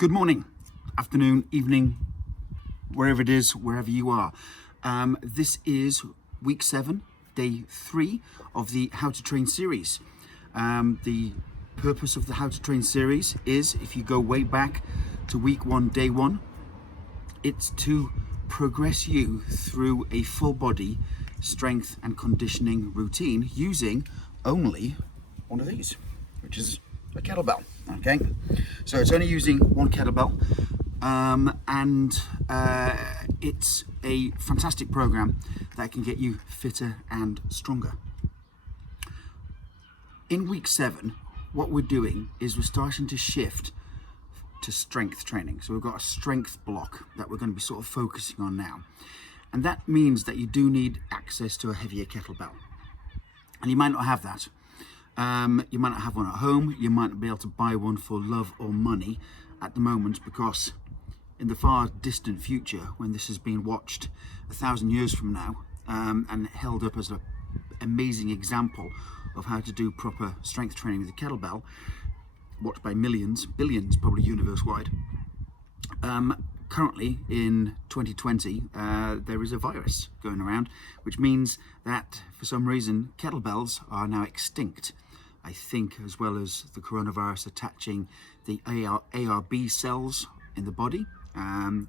Good morning, afternoon, evening, wherever it is, wherever you are. This is week 7, day 3 of the How to Train series. The purpose of the How to Train series is, if you go way back to week 1, day 1, it's to progress you through a full body strength and conditioning routine using only one of these, which is a kettlebell. Okay, so it's only using one kettlebell, and it's a fantastic program that can get you fitter and stronger. In week 7, what we're doing is we're starting to shift to strength training. So we've got a strength block that we're going to be sort of focusing on now, and that means that you do need access to a heavier kettlebell, and you might not have that. You might not have one at home. You might not be able to buy one for love or money at the moment, because in the far distant future, when this has been watched 1,000 years from now, and held up as an amazing example of how to do proper strength training with a kettlebell, watched by millions, billions, probably universe-wide. Currently in 2020, there is a virus going around, which means that for some reason kettlebells are now extinct. I think, as well as the coronavirus attaching the ARB cells in the body,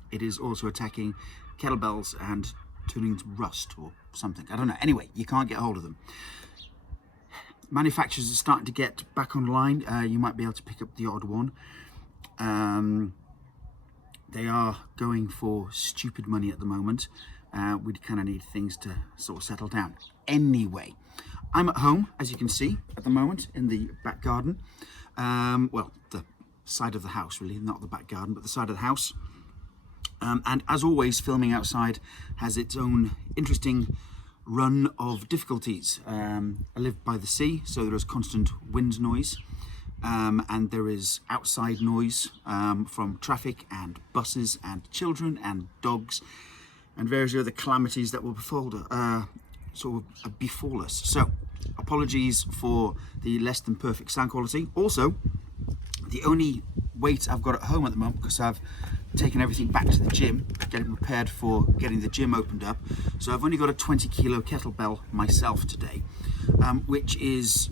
it is also attacking kettlebells and turning to rust or something. I don't know. Anyway, you can't get hold of them. Manufacturers are starting to get back online. You might be able to pick up the odd one. They are going for stupid money at the moment. We kind of need things to sort of settle down. Anyway, I'm at home, as you can see, at the moment in the back garden. Well, the side of the house, really, not the back garden, but the side of the house. And as always, filming outside has its own interesting run of difficulties. I live by the sea, so there is constant wind noise. And there is outside noise from traffic and buses and children and dogs and various other calamities that will befall us. So apologies for the less than perfect sound quality. Also, the only weight I've got at home at the moment, because I've taken everything back to the gym, getting prepared for getting the gym opened up. So I've only got a 20 kilo kettlebell myself today, which is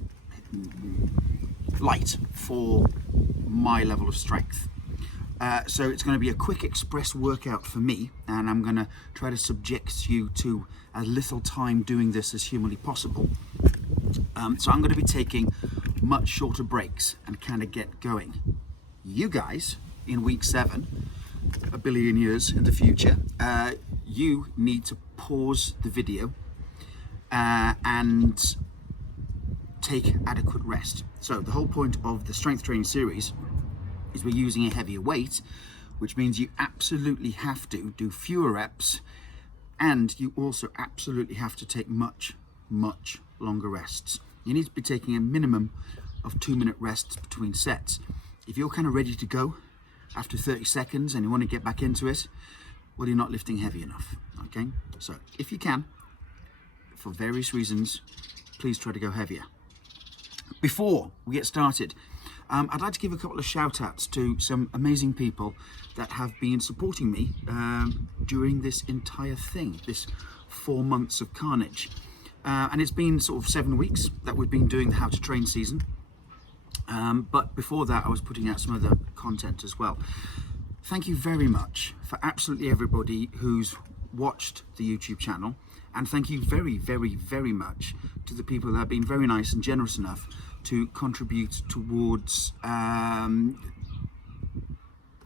light for my level of strength. So it's going to be a quick express workout for me, and I'm going to try to subject you to as little time doing this as humanly possible. So I'm going to be taking much shorter breaks and kind of get going. You guys, in week 7, a billion years in the future, you need to pause the video and take adequate rest. So the whole point of the strength training series is we're using a heavier weight, which means you absolutely have to do fewer reps, and you also absolutely have to take much longer rests. You need to be taking a minimum of 2-minute rests between sets. If you're kind of ready to go after 30 seconds and you want to get back into it, well, you're not lifting heavy enough. Okay, so if you can, for various reasons, please try to go heavier. Before we get started, I'd like to give a couple of shout outs to some amazing people that have been supporting me during this entire thing, this 4 months of carnage. And it's been sort of 7 weeks that we've been doing the How to Train season. But before that, I was putting out some other content as well. Thank you very much for absolutely everybody who's watched the YouTube channel. And thank you very much to the people that have been very nice and generous enough to contribute towards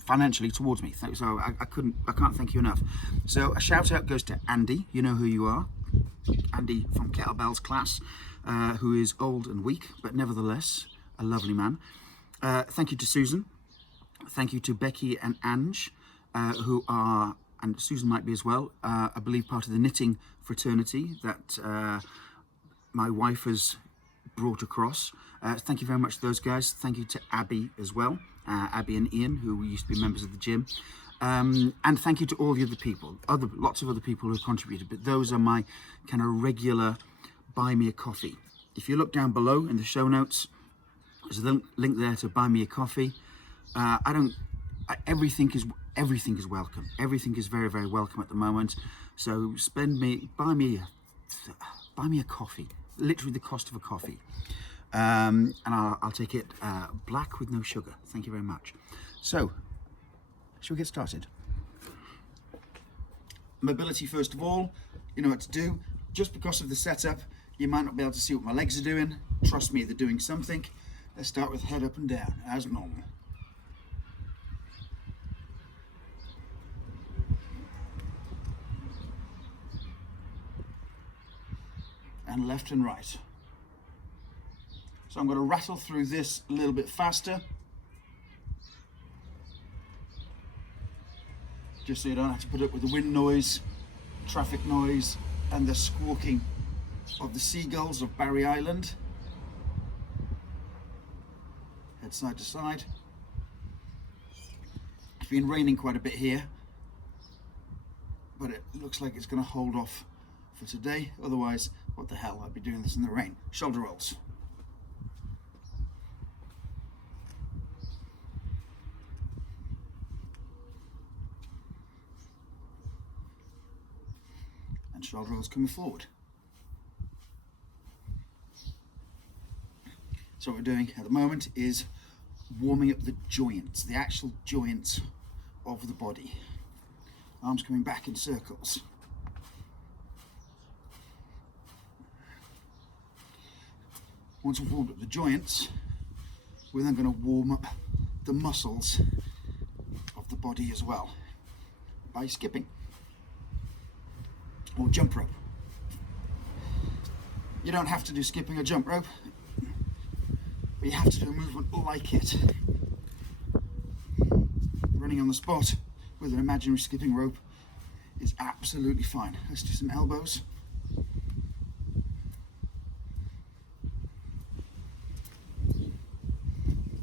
financially towards me. So I can't thank you enough. So a shout out goes to Andy. You know who you are. Andy from Kettlebells class, who is old and weak, but nevertheless a lovely man. Thank you to Susan. Thank you to Becky and Ange, who are, and Susan might be as well, I believe part of the knitting fraternity that my wife has brought across. Thank you very much to those guys. Thank you to Abby as well, Abby and Ian, who used to be members of the gym. And thank you to all the other people, lots of other people who contributed, but those are my kind of regular buy me a coffee. If you look down below in the show notes, there's a link there to buy me a coffee. I don't everything is welcome. Everything is very, very welcome at the moment. So buy me a coffee, literally the cost of a coffee, and I'll take it black with no sugar. Thank you very much. So, shall we get started? Mobility first of all. You know what to do. Just because of the setup, you might not be able to see what my legs are doing. Trust me, they're doing something. Let's start with head up and down, as normal. And left and right. So I'm going to rattle through this a little bit faster, just so you don't have to put up with the wind noise, traffic noise, and the squawking of the seagulls of Barry Island. Head side to side. It's been raining quite a bit here, but it looks like it's going to hold off for today. Otherwise, what the hell, I'd be doing this in the rain. Shoulder rolls. And shoulder rolls coming forward. So what we're doing at the moment is warming up the joints, the actual joints of the body. Arms coming back in circles. Once we've warmed up the joints, we're then going to warm up the muscles of the body as well by skipping or jump rope. You don't have to do skipping or jump rope, but you have to do a movement like it. Running on the spot with an imaginary skipping rope is absolutely fine. Let's do some elbows.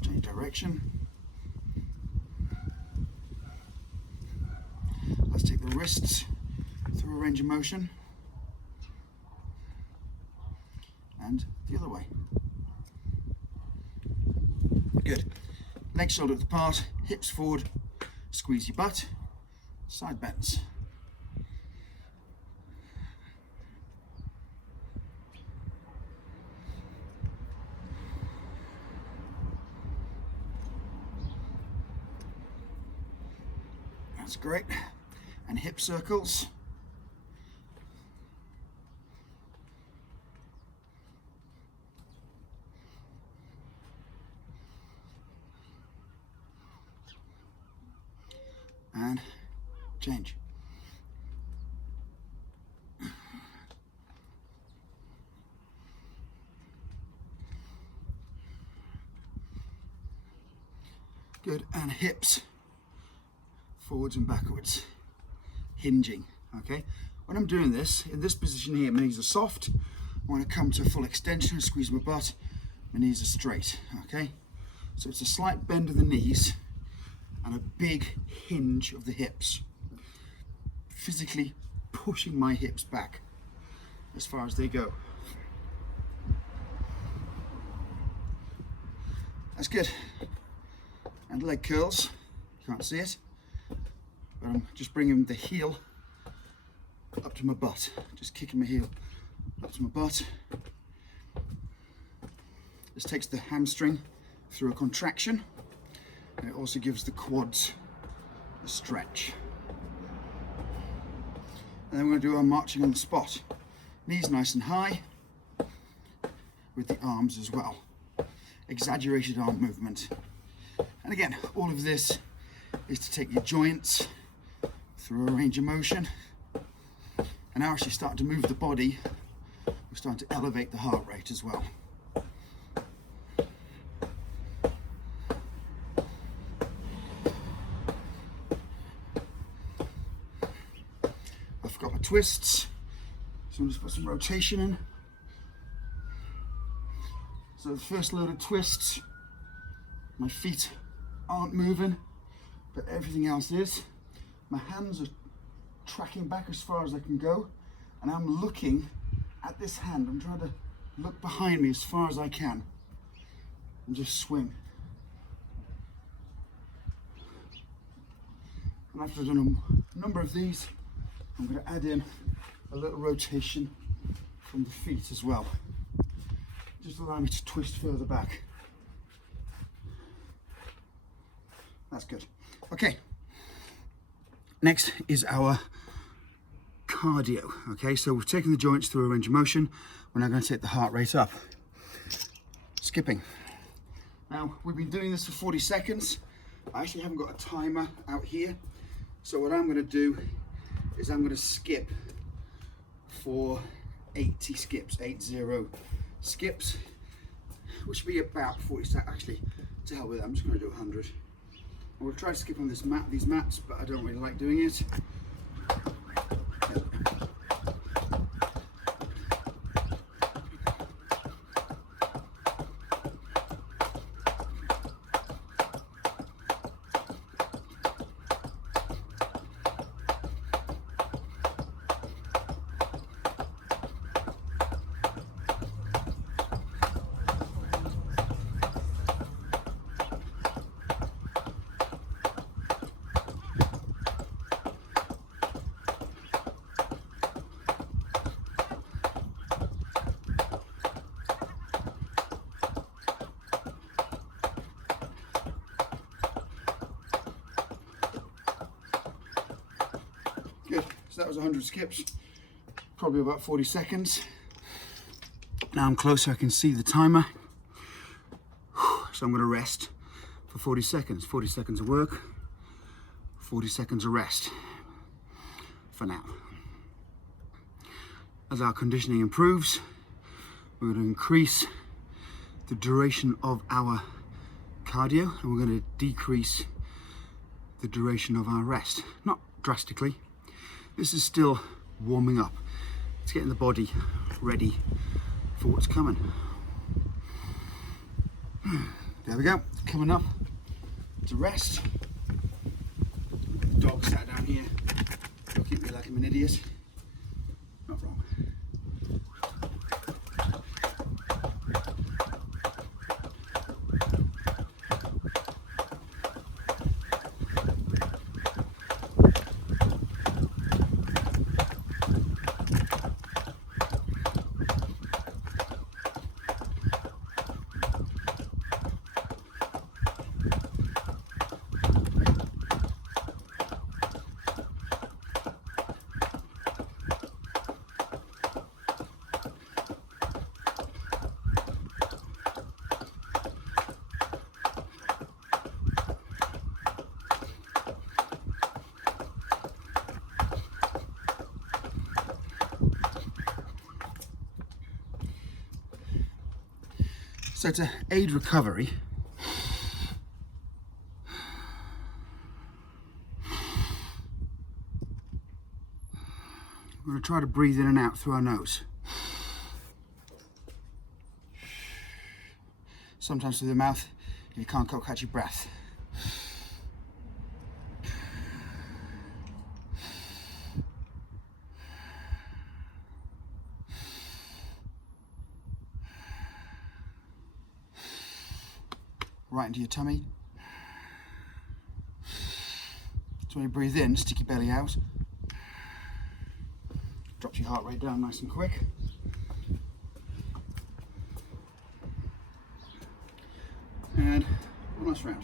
Change direction. Let's take the wrists through a range of motion. And the other way. Good. Legs shoulder width apart, hips forward, squeeze your butt, side bends. That's great. And hip circles. And change. Good, and hips forwards and backwards, hinging. Okay, when I'm doing this in this position here, my knees are soft. I want to come to a full extension and squeeze my butt. My knees are straight. Okay, so it's a slight bend of the knees and a big hinge of the hips, physically pushing my hips back as far as they go. That's good. And leg curls, you can't see it, but I'm just bringing the heel up to my butt, just kicking my heel up to my butt. This takes the hamstring through a contraction, and it also gives the quads a stretch. And then we're going to do our marching on the spot. Knees nice and high, with the arms as well. Exaggerated arm movement. And again, all of this is to take your joints through a range of motion. And now actually starting to move the body, we're starting to elevate the heart rate as well. I've got my twists, so I'm just put some rotation in. So the first load of twists, my feet aren't moving, but everything else is. My hands are tracking back as far as I can go, and I'm looking at this hand. I'm trying to look behind me as far as I can and just swing. And after I've done a number of these, I'm going to add in a little rotation from the feet as well. Just allow me to twist further back. That's good. Okay. Next is our cardio. Okay, so we've taken the joints through a range of motion. We're now going to take the heart rate up. Skipping. Now, we've been doing this for 40 seconds. I actually haven't got a timer out here. So what I'm going to do is I'm going to skip for 80 skips, 80 skips, which will be about 40 seconds. Actually, to hell with it, I'm just going to do 100. I'm going to try to skip on this mat, these mats, but I don't really like doing it. Good, so that was 100 skips, probably about 40 seconds. Now I'm closer, I can see the timer. So I'm going to rest for 40 seconds. 40 seconds of work, 40 seconds of rest for now. As our conditioning improves, we're going to increase the duration of our cardio and we're going to decrease the duration of our rest. Not drastically. This is still warming up. It's getting the body ready for what's coming. There we go, coming up to rest. The dog sat down here, looking at me like I'm an idiot. Not wrong. So to aid recovery, we're going to try to breathe in and out through our nose. Sometimes through the mouth if you can't catch your breath. Right into your tummy. So when you breathe in, stick your belly out. Drops your heart rate down nice and quick. And one last round.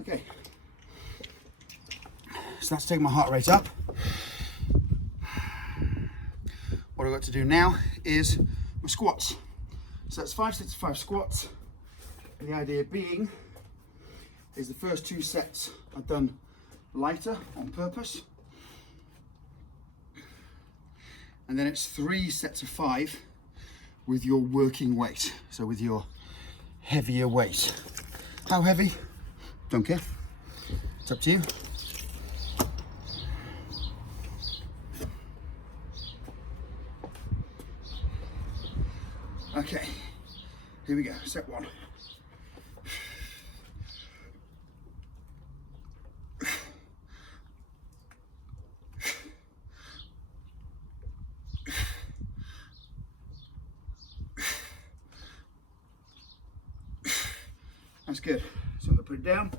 Okay, so that's taking my heart rate up. What I've got to do now is my squats. So that's 5 sets of 5 squats. And the idea being is the first 2 sets I've done lighter on purpose. and then it's 3 sets of 5 with your working weight, so with your heavier weight. How heavy? Don't care. It's up to you. Okay, here we go, set 1. That's good. So I'm going to put it down.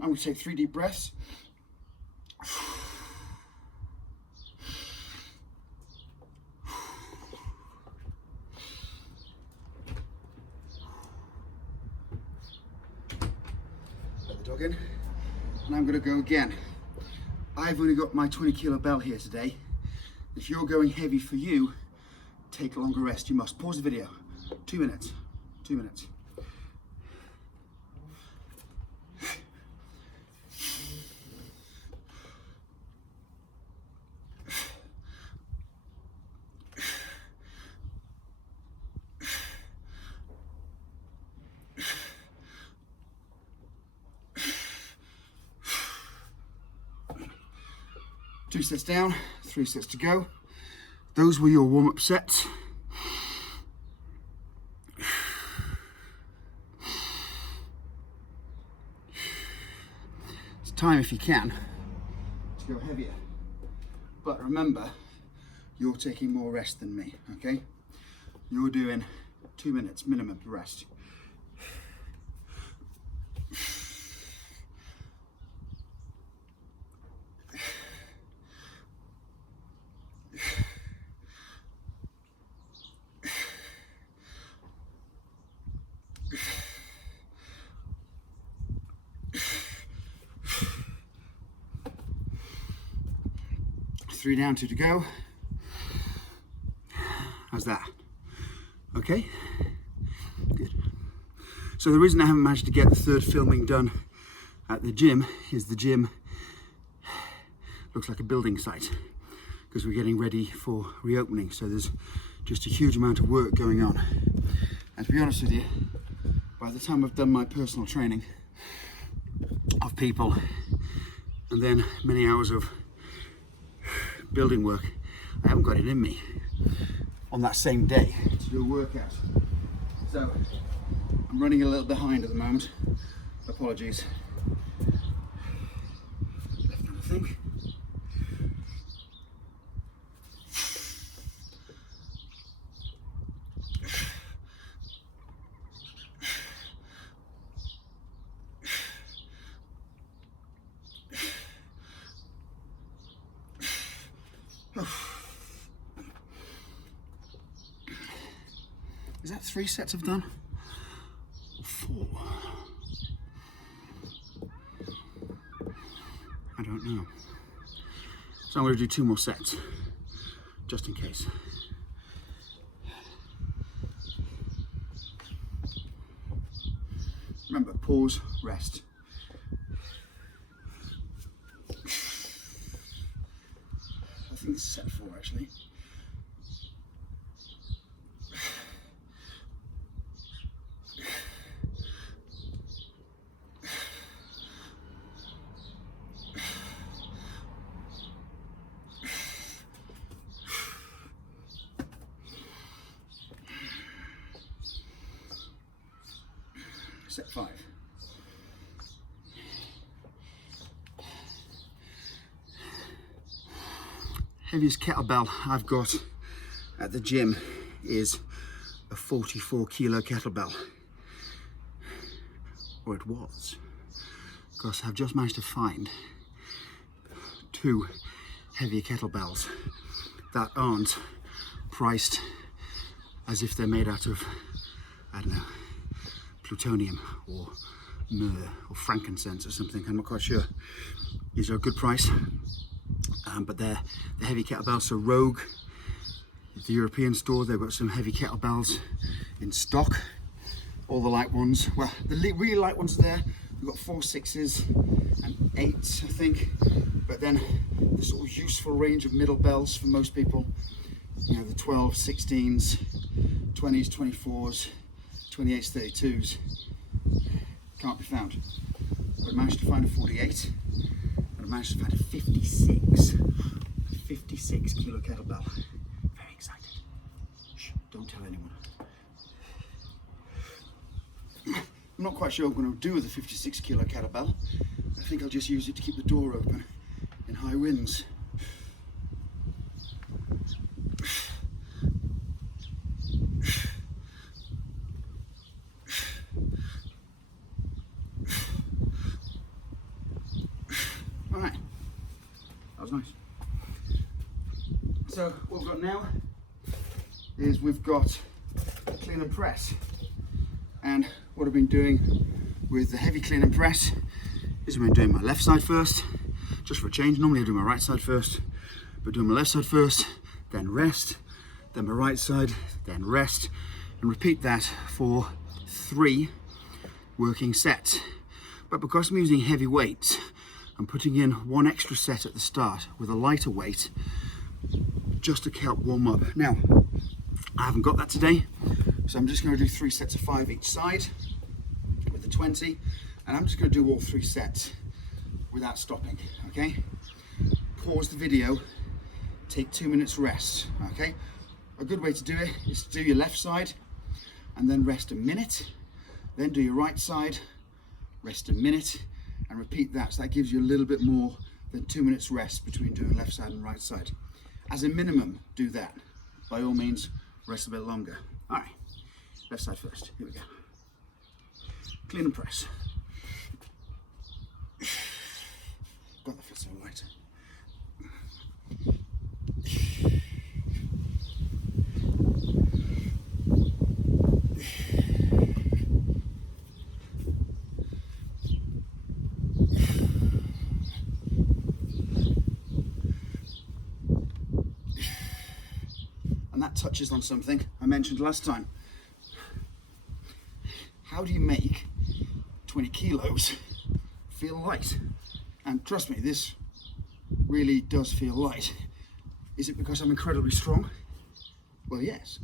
I'm going to take 3 deep breaths. Let the dog in. And I'm going to go again. I've only got my 20 kilo bell here today. If you're going heavy for you, take a longer rest. You must. Pause the video. 2 minutes. 2 minutes. Two sets down, 3 sets to go. Those were your warm-up sets. It's time, if you can, to go heavier. But remember, you're taking more rest than me, okay? You're doing 2 minutes minimum rest. Three down, 2 to go. How's that? Okay, good. So the reason I haven't managed to get the 3rd filming done at the gym is the gym looks like a building site because we're getting ready for reopening. So there's just a huge amount of work going on. And to be honest with you, by the time I've done my personal training of people and then many hours of building work, I haven't got it in me on that same day to do a workout. So I'm running a little behind at the moment. Apologies. Left hand, I think. Is that 3 sets I've done? Or 4? I don't know. So I'm going to do 2 more sets, just in case. Remember, pause, rest. I think this is set 4 actually. Set 5. Heaviest kettlebell I've got at the gym is a 44 kilo kettlebell, or it was, because I've just managed to find 2 heavier kettlebells that aren't priced as if they're made out of, I don't know, plutonium or myrrh or frankincense or something. I'm not quite sure. These are a good price, but they're the heavy kettlebells. So Rogue, the European store, they've got some heavy kettlebells in stock. All the light ones, well, the really light ones are there. we've got 4 6s and 8s, I think. But then the sort of useful range of middle bells for most people, you know, the 12s, 16s, 20s, 24s, 28s, 32s, can't be found. But I managed to find a 48, and I managed to find a 56 kilo kettlebell. Very excited. Shh, don't tell anyone. I'm not quite sure what I'm going to do with the 56 kilo kettlebell. I think I'll just use it to keep the door open in high winds. Alright, that was nice. So what we've got now is we've got a clean and press. And what I've been doing with the heavy clean and press is I've been doing my left side first, just for a change. Normally I do my right side first, but doing my left side first, then rest, then my right side, then rest, and repeat that for 3 working sets. But because I'm using heavy weights, I'm putting in 1 extra set at the start with a lighter weight, just to help warm up. Now, I haven't got that today, so I'm just going to do 3 sets of 5 each side with the 20, and I'm just going to do all 3 sets without stopping, okay? Pause the video, take 2 minutes rest, okay? A good way to do it is to do your left side and then rest a minute, then do your right side, rest a minute, and repeat that. So that gives you a little bit more than 2 minutes rest between doing left side and right side. As a minimum, do that. By all means, rest a bit longer. All right, left side first. Here we go. Clean and press. God, that feels so light. And that touches on something I mentioned last time. How do you make 20 kilos feel light? And trust me, this really does feel light. Is it because I'm incredibly strong? Well, yes.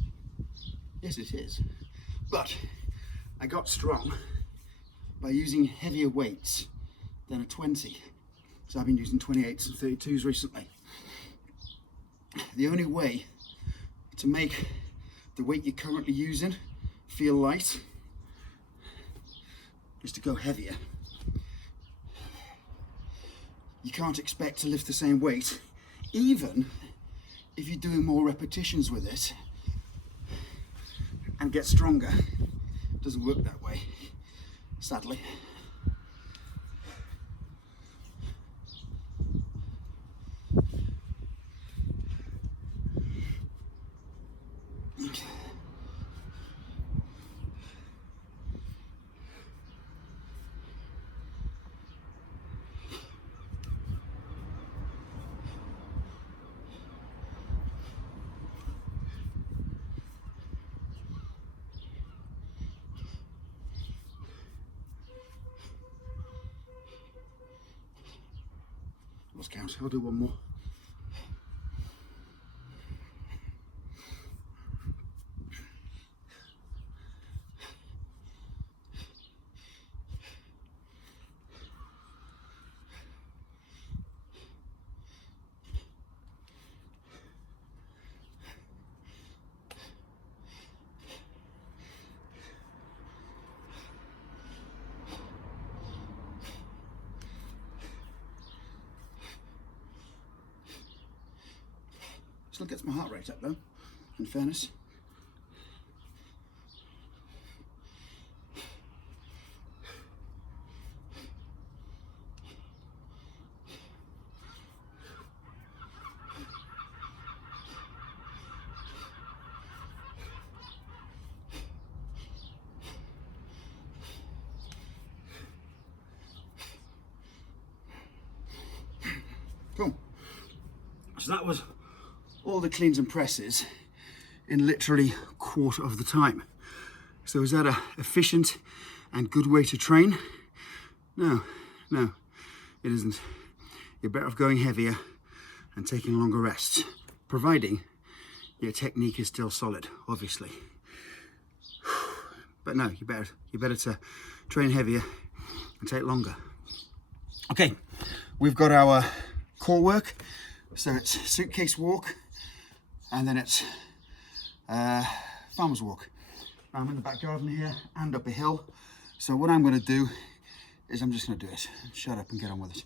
Yes, it is. But I got strong by using heavier weights than a 20. So I've been using 28s and 32s recently. The only way to make the weight you're currently using feel light is to go heavier. You can't expect to lift the same weight, even if you're doing more repetitions with it and get stronger. It doesn't work that way, sadly. Lost count. I'll do one more. Still gets my heart rate up though, in fairness. Cool. So that was all the cleans and presses in literally a quarter of the time. So is that an efficient and good way to train? No, no, it isn't. You're better off going heavier and taking longer rests, providing your technique is still solid, obviously. But no, you're better to train heavier and take longer. Okay, we've got our core work. So it's suitcase walk, and then it's farmer's walk. I'm in the back garden here and up a hill. So what I'm going to do is I'm just going to do it. Shut up and get on with it.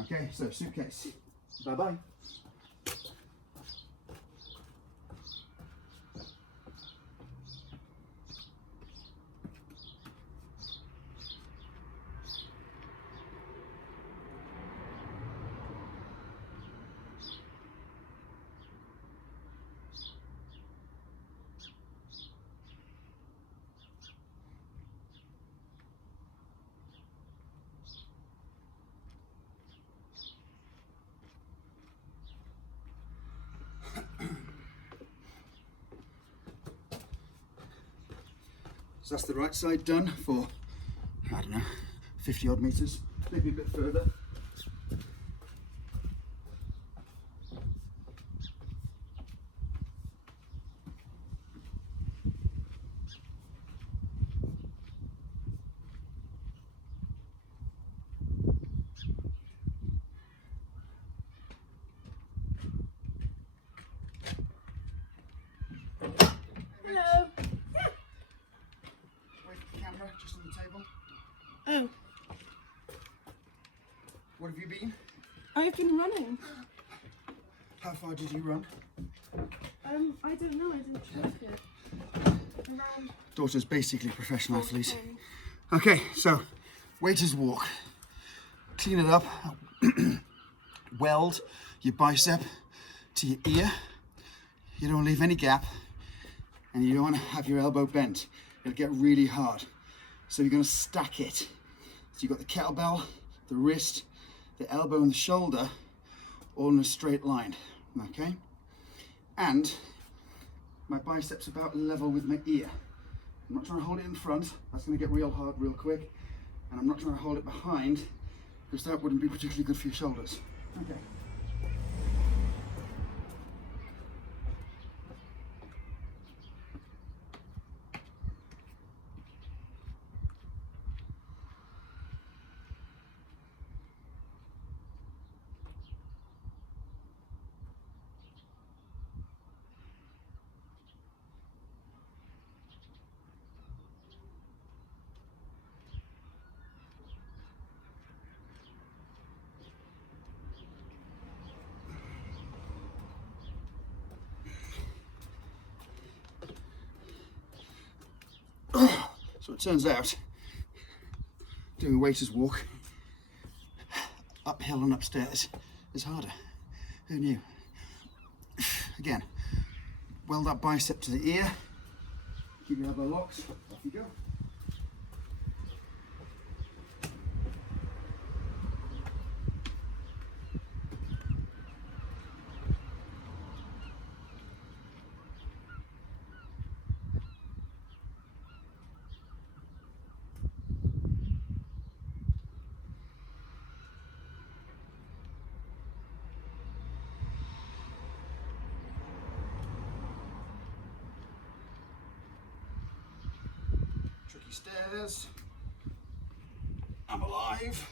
Okay, so suitcase. Bye-bye. So that's the right side done for, I don't know, 50 odd meters, maybe a bit further. Hello. Wait for the camera, just on the table. Oh, What have you been? I've been running. How far did you run? I don't know. I didn't check it. Around Daughter's basically a professional athlete. 10. Okay, so waiter's walk. Clean it up. Weld your bicep to your ear. You don't leave any gap, and you don't want to have your elbow bent. It'll get really hard. So you're going to stack it. So you've got the kettlebell, the wrist, the elbow and the shoulder all in a straight line, okay? And my biceps about level with my ear. I'm not trying to hold it in front, that's going to get real hard real quick. And I'm not trying to hold it behind, because that wouldn't be particularly good for your shoulders. Okay. So it turns out, doing a waiter's walk, uphill and upstairs, is harder. Who knew? Again, weld that bicep to the ear, keep your elbow locked, off you go. Tricky stairs. I'm alive.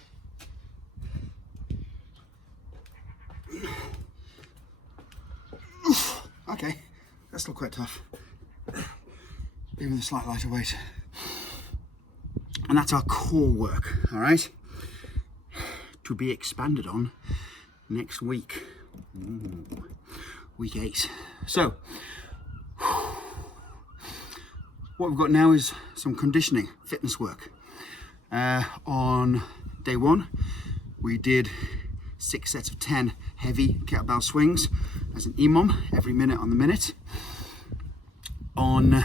Okay, that's still quite tough. Even with a slight lighter weight. And that's our core work, all right? To be expanded on next week. Ooh, week 8. So, what we've got now is some conditioning, fitness work. On day 1, we did 6 sets of 10 heavy kettlebell swings as an EMOM every minute on the minute. On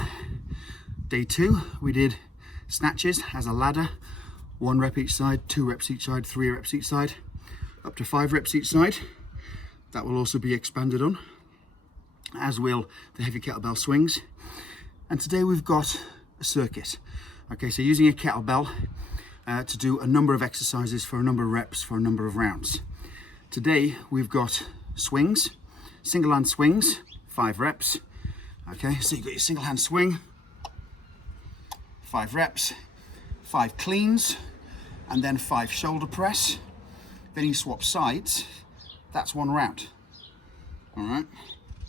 day 2, we did snatches as a ladder, 1 rep each side, 2 reps each side, 3 reps each side, up to 5 reps each side. That will also be expanded on, as will the heavy kettlebell swings. And today we've got a circuit. Okay, so using a kettlebell, to do a number of exercises for a number of reps for a number of rounds. Today we've got swings, single hand swings, 5 reps. Okay, so you've got your single hand swing, 5 reps, 5 cleans, and then 5 shoulder press. Then you swap sides. That's 1 round. All right,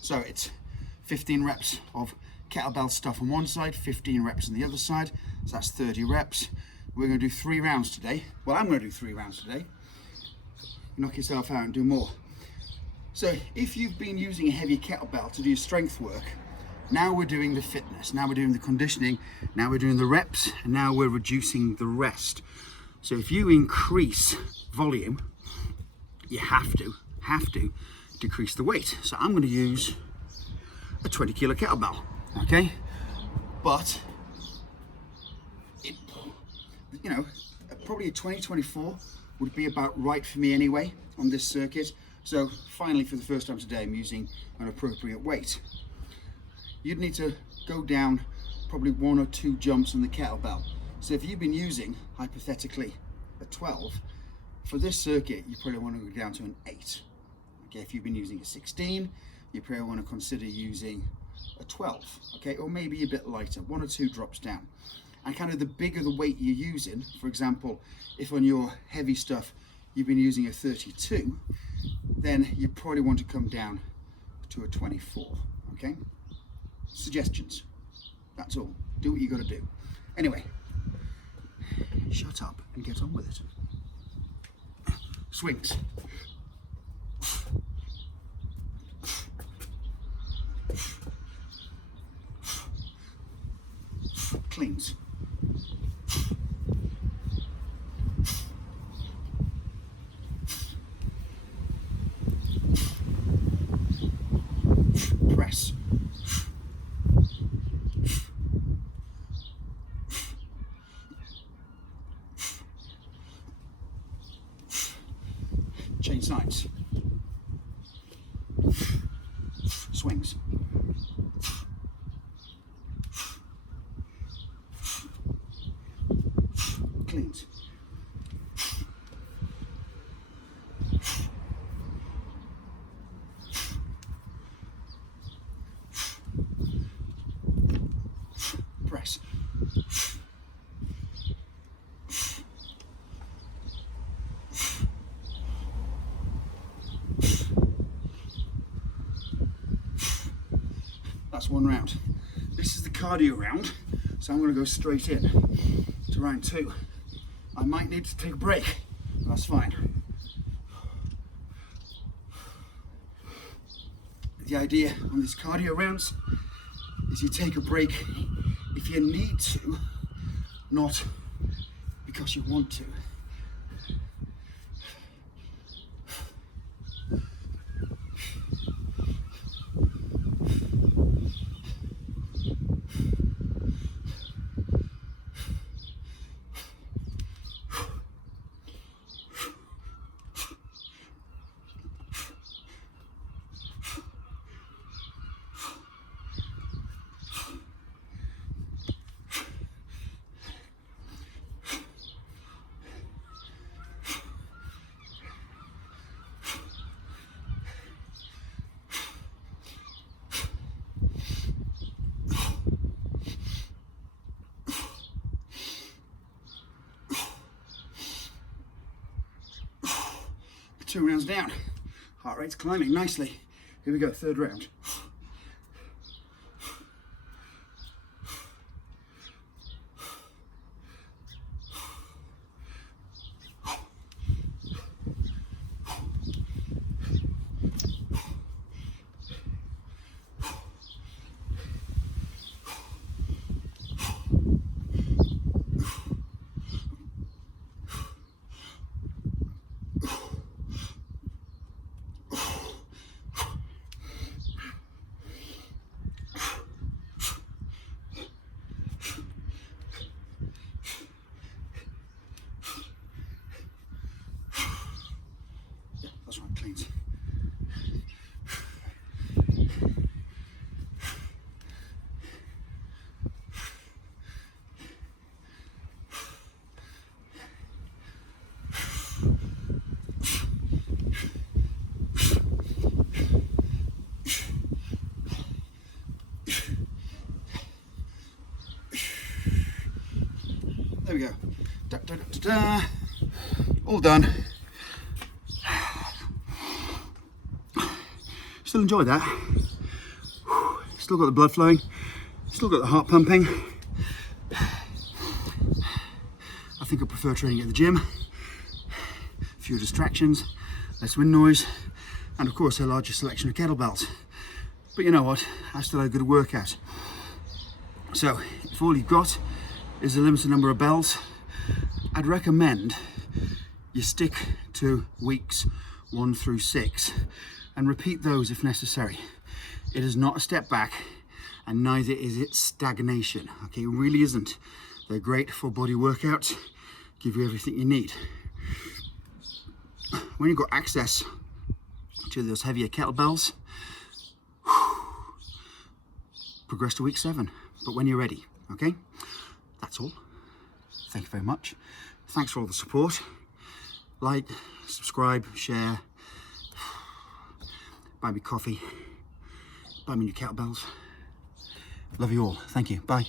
so it's 15 reps of kettlebell stuff on one side, 15 reps on the other side, so that's 30 reps. We're going to do 3 rounds today. Well, I'm going to do 3 rounds today. Knock yourself out and do more. So if you've been using a heavy kettlebell to do your strength work, now we're doing the fitness, now we're doing the conditioning, now we're doing the reps, and now we're reducing the rest. So if you increase volume, you have to decrease the weight. So I'm going to use a 20 kilo kettlebell, okay? But it, you know, probably a 20-24 would be about right for me anyway on this circuit. So finally, for the first time today, I'm using an appropriate weight. You'd need to go down probably 1 or 2 jumps on the kettlebell. So if you've been using, hypothetically, a 12, for this circuit, you probably want to go down to an 8. Okay, if you've been using a 16, you probably want to consider using a 12, okay, or maybe a bit lighter, 1 or 2 drops down. And kind of the bigger the weight you're using, for example, if on your heavy stuff you've been using a 32, then you probably want to come down to a 24, okay? Suggestions, that's all. Do what you got to do. Anyway, shut up and get on with it. Swings. Cleans. Press. Chain sides. Swings. Cleans. Press. That's 1 round. This is the cardio round, so I'm going to go straight in to round 2. I might need to take a break, but that's fine. The idea on these cardio rounds is you take a break if you need to, not because you want to. Two rounds down. Heart rate's climbing nicely. Here we go, 3rd round. Cleans. Ta-da! All done. Still enjoy that. Still got the blood flowing. Still got the heart pumping. I think I prefer training at the gym. Fewer distractions, less wind noise, and of course a larger selection of kettlebells. But you know what? I still had a good workout. So if all you've got is a limited number of bells, I'd recommend you stick to weeks 1 through 6 and repeat those if necessary. It is not a step back, and neither is it stagnation. Okay, it really isn't. They're great for body workouts, give you everything you need. When you've got access to those heavier kettlebells, progress to week 7, but when you're ready. Okay, that's all. Thank you very much. Thanks for all the support. Like, subscribe, share, buy me coffee, buy me new kettlebells. Love you all. Thank you. Bye.